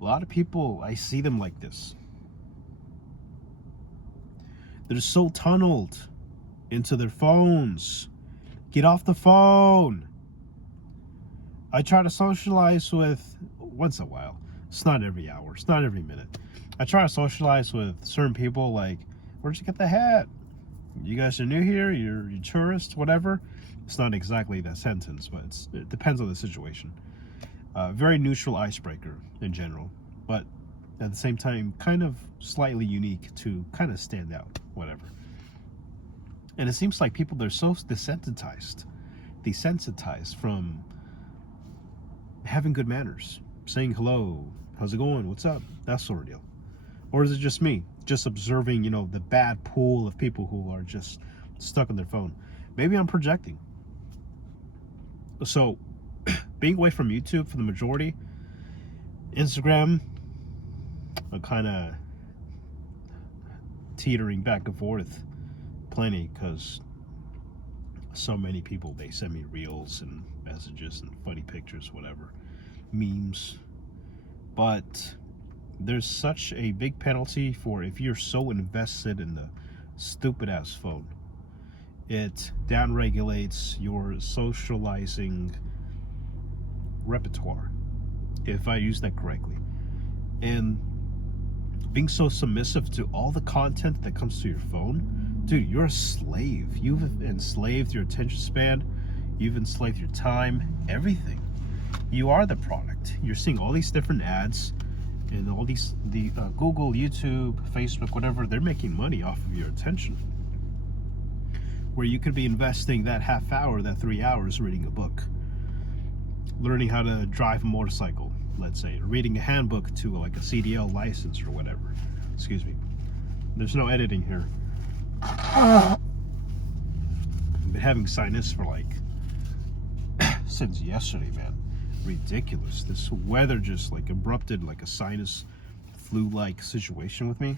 A lot of people, I see them like this. They're so tunneled into their phones. Get off the phone. I try to socialize with once in a while. It's not every hour. It's not every minute. I try to socialize with certain people like, where'd you get the hat? You guys are new here, you're tourists, whatever. It's not exactly that sentence, but it depends on the situation. Very neutral icebreaker in general, but at the same time, kind of slightly unique to kind of stand out, whatever. And it seems like people, they're so desensitized from having good manners, saying hello, how's it going, what's up, that sort of deal. Or is it just me, just observing, the bad pool of people who are just stuck on their phone? Maybe I'm projecting. So, being away from YouTube for the majority, Instagram, I'm kind of teetering back and forth plenty because so many people, they send me reels and messages and funny pictures, whatever, memes. But there's such a big penalty for if you're so invested in the stupid ass phone. It downregulates your socializing repertoire, if I use that correctly. And being so submissive to all the content that comes to your phone, dude, you're a slave. You've enslaved your attention span, you've enslaved your time, everything. You are the product. You're seeing all these different ads and all these, the Google, YouTube, Facebook, whatever, they're making money off of your attention. Where you could be investing that half hour, that 3 hours reading a book, learning how to drive a motorcycle, let's say, reading a handbook to like a CDL license or whatever. Excuse me. There's no editing here. I've been having sinus for like since yesterday, man. Ridiculous. This weather just like abrupted like a sinus flu-like situation with me.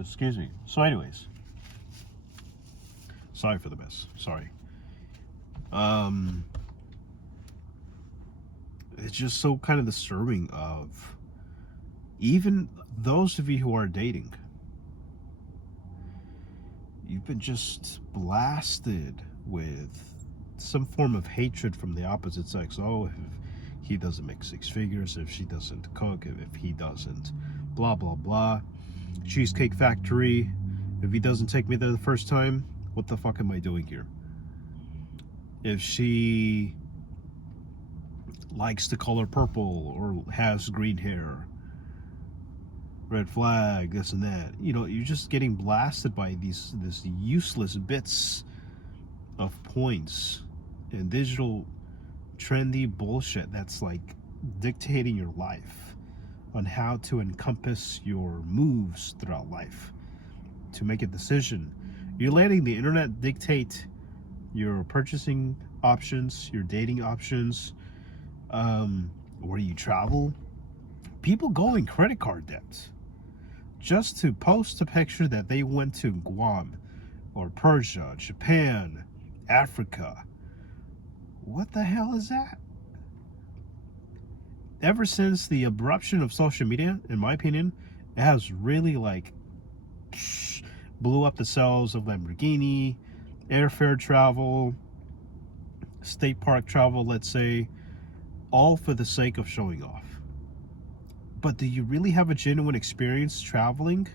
Excuse me. So anyways, sorry for the mess. Sorry. It's just so kind of disturbing of even those of you who are dating. You've been just blasted with some form of hatred from the opposite sex. Oh, if he doesn't make six figures, if she doesn't cook, if he doesn't blah blah blah. Cheesecake Factory, if he doesn't take me there the first time, what the fuck am I doing here? If she likes the color purple or has green hair, red flag, this and that. You're just getting blasted by this useless bits of points and digital trendy bullshit that's like dictating your life on how to encompass your moves throughout life, to make a decision. You're letting the internet dictate your purchasing options, your dating options, where you travel. People go in credit card debt just to post a picture that they went to Guam or Persia, Japan, Africa. What the hell is that? Ever since the eruption of social media, in my opinion, it has really like blew up the sales of Lamborghini, airfare travel, state park travel, let's say, all for the sake of showing off. But do you really have a genuine experience traveling,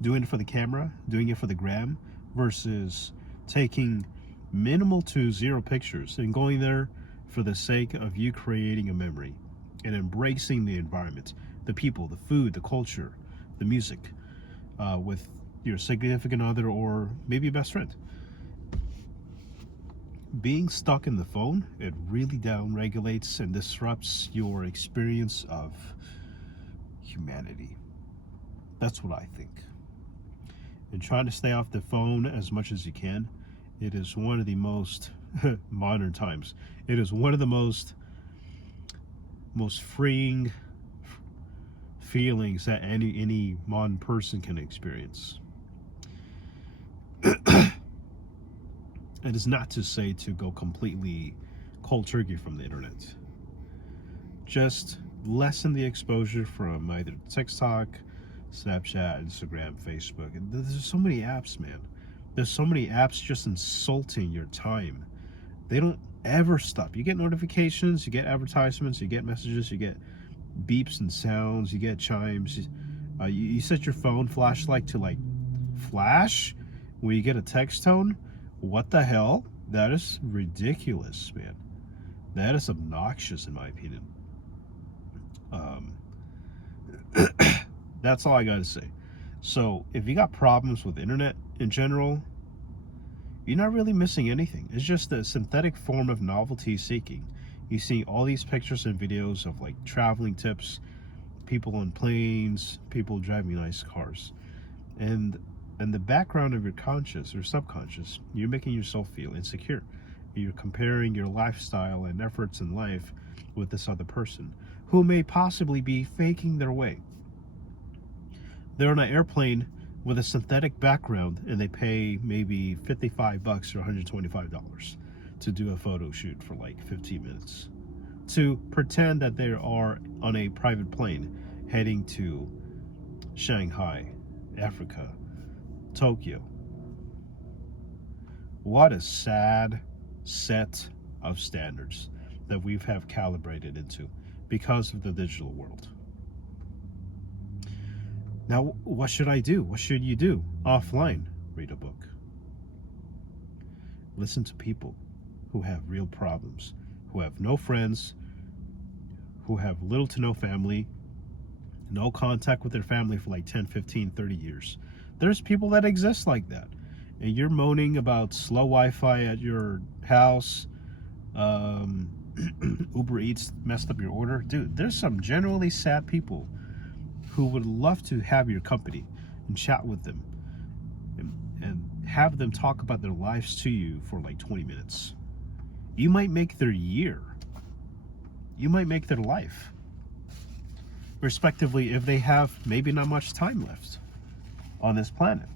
doing it for the camera, doing it for the gram, versus taking minimal to zero pictures and going there for the sake of you creating a memory and embracing the environment, the people, the food, the culture, the music, with your significant other or maybe a best friend? Being stuck in the phone, it really downregulates and disrupts your experience of humanity. That's what I think. And trying to stay off the phone as much as you can, it is one of the most modern times. It is one of the most freeing feelings that any modern person can experience. It is not to say to go completely cold turkey from the internet. Just lessen the exposure from either TikTok, Snapchat, Instagram, Facebook. And there's so many apps, man. There's so many apps just insulting your time. They don't ever stop. You get notifications, you get advertisements, you get messages, you get beeps and sounds, you get chimes. You set your phone flashlight to like flash when you get a text tone. What the hell? That is ridiculous, man. That is obnoxious in my opinion. That's all I gotta say. So if you got problems with internet in general, you're not really missing anything. It's just a synthetic form of novelty seeking. You see all these pictures and videos of like traveling tips, people on planes, people driving nice cars. And in the background of your conscious or subconscious, you're making yourself feel insecure. You're comparing your lifestyle and efforts in life with this other person who may possibly be faking their way. They're on an airplane with a synthetic background and they pay maybe $55 or $125 to do a photo shoot for like 15 minutes to pretend that they are on a private plane heading to Shanghai, Africa, Tokyo. What a sad set of standards that we have calibrated into because of the digital world. Now, what should I do? What should you do? Offline, read a book. Listen to people who have real problems, who have no friends, who have little to no family, no contact with their family for like 10, 15, 30 years. There's people that exist like that. And you're moaning about slow Wi-Fi at your house, Uber Eats messed up your order. Dude, there's some genuinely sad people who would love to have your company and chat with them and have them talk about their lives to you for like 20 minutes. You might make their year. You might make their life. Respectively, if they have maybe not much time left on this planet.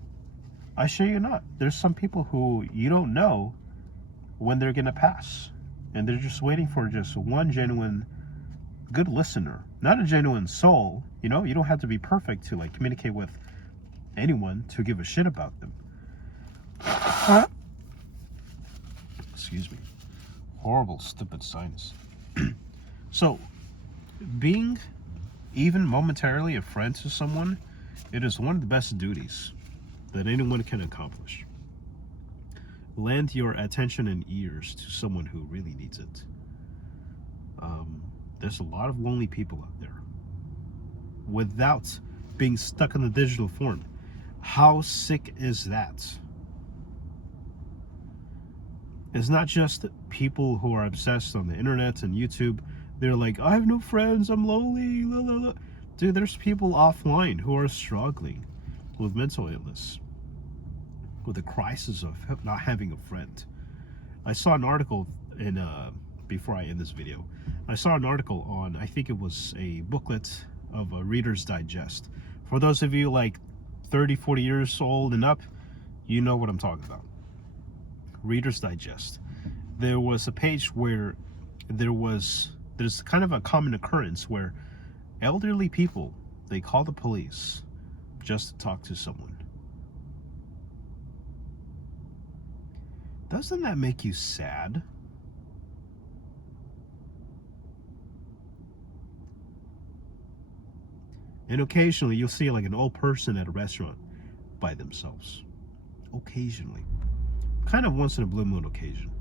I assure you not. There's some people who you don't know when they're gonna pass. And they're just waiting for just one genuine good listener, not a genuine soul. You know, you don't have to be perfect to like communicate with anyone to give a shit about them. Excuse me. Horrible, stupid sinus. So, being even momentarily a friend to someone, it is one of the best duties that anyone can accomplish. Lend your attention and ears to someone who really needs it. There's a lot of lonely people out there without being stuck in the digital form. How sick is that? It's not just people who are obsessed on the internet and YouTube. They're like, I have no friends, I'm lonely, la, la, la. Dude, there's people offline who are struggling with mental illness, with the crisis of not having a friend. I saw an article in before I end this video, I saw an article on, I think it was a booklet of a Reader's Digest. For those of you like 30, 40 years old and up, you know what I'm talking about. Reader's Digest. There was a page where there's kind of a common occurrence where elderly people, they call the police just to talk to someone. Doesn't that make you sad? And occasionally you'll see like an old person at a restaurant by themselves. Occasionally. Kind of once in a blue moon occasion.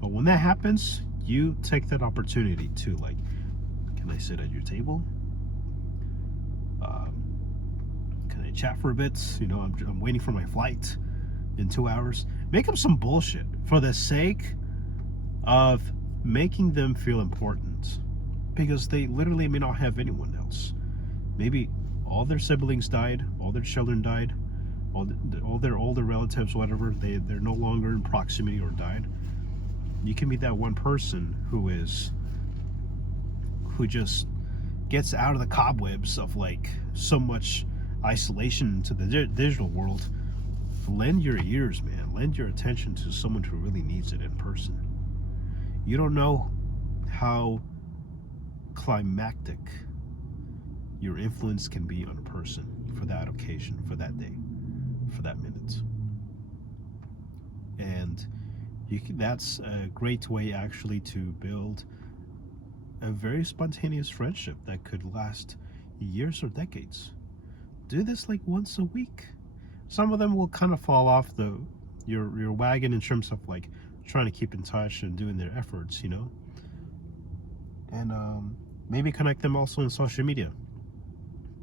But when that happens, you take that opportunity to like, can I sit at your table? Can I chat for a bit? You know, I'm waiting for my flight in 2 hours. Make up some bullshit for the sake of making them feel important. Because they literally may not have anyone else. Maybe all their siblings died, all their children died, all their older relatives, whatever, they're no longer in proximity or died. You can be that one person who just gets out of the cobwebs of like so much isolation to the digital world. Lend your ears, man. Lend your attention to someone who really needs it in person. You don't know how climactic your influence can be on a person for that occasion, for that day, for that minute. And that's a great way actually to build a very spontaneous friendship that could last years or decades. Do this like once a week. Some of them will kind of fall off your wagon in terms of like trying to keep in touch and doing their efforts, and maybe connect them also on social media,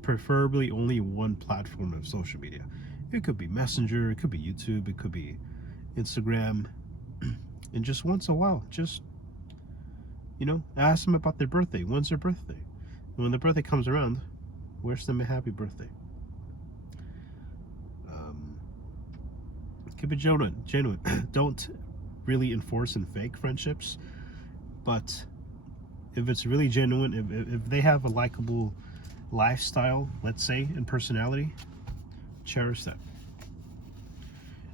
preferably only one platform of social media. It could be Messenger, it could be YouTube, it could be Instagram. And just once in a while, just ask them about their birthday. When's their birthday? And when their birthday comes around, wish them a happy birthday. Keep it genuine. Don't really enforce and fake friendships, but if it's really genuine, if they have a likable lifestyle, let's say, and personality, cherish that.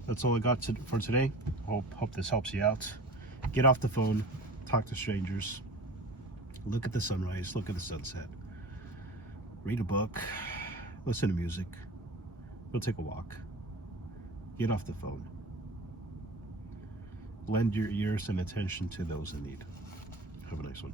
That's all I got for today. Hope this helps you out. Get off the phone, talk to strangers, look at the sunrise, look at the sunset, read a book, listen to music, go take a walk, get off the phone. Lend your ears and attention to those in need. Have a nice one.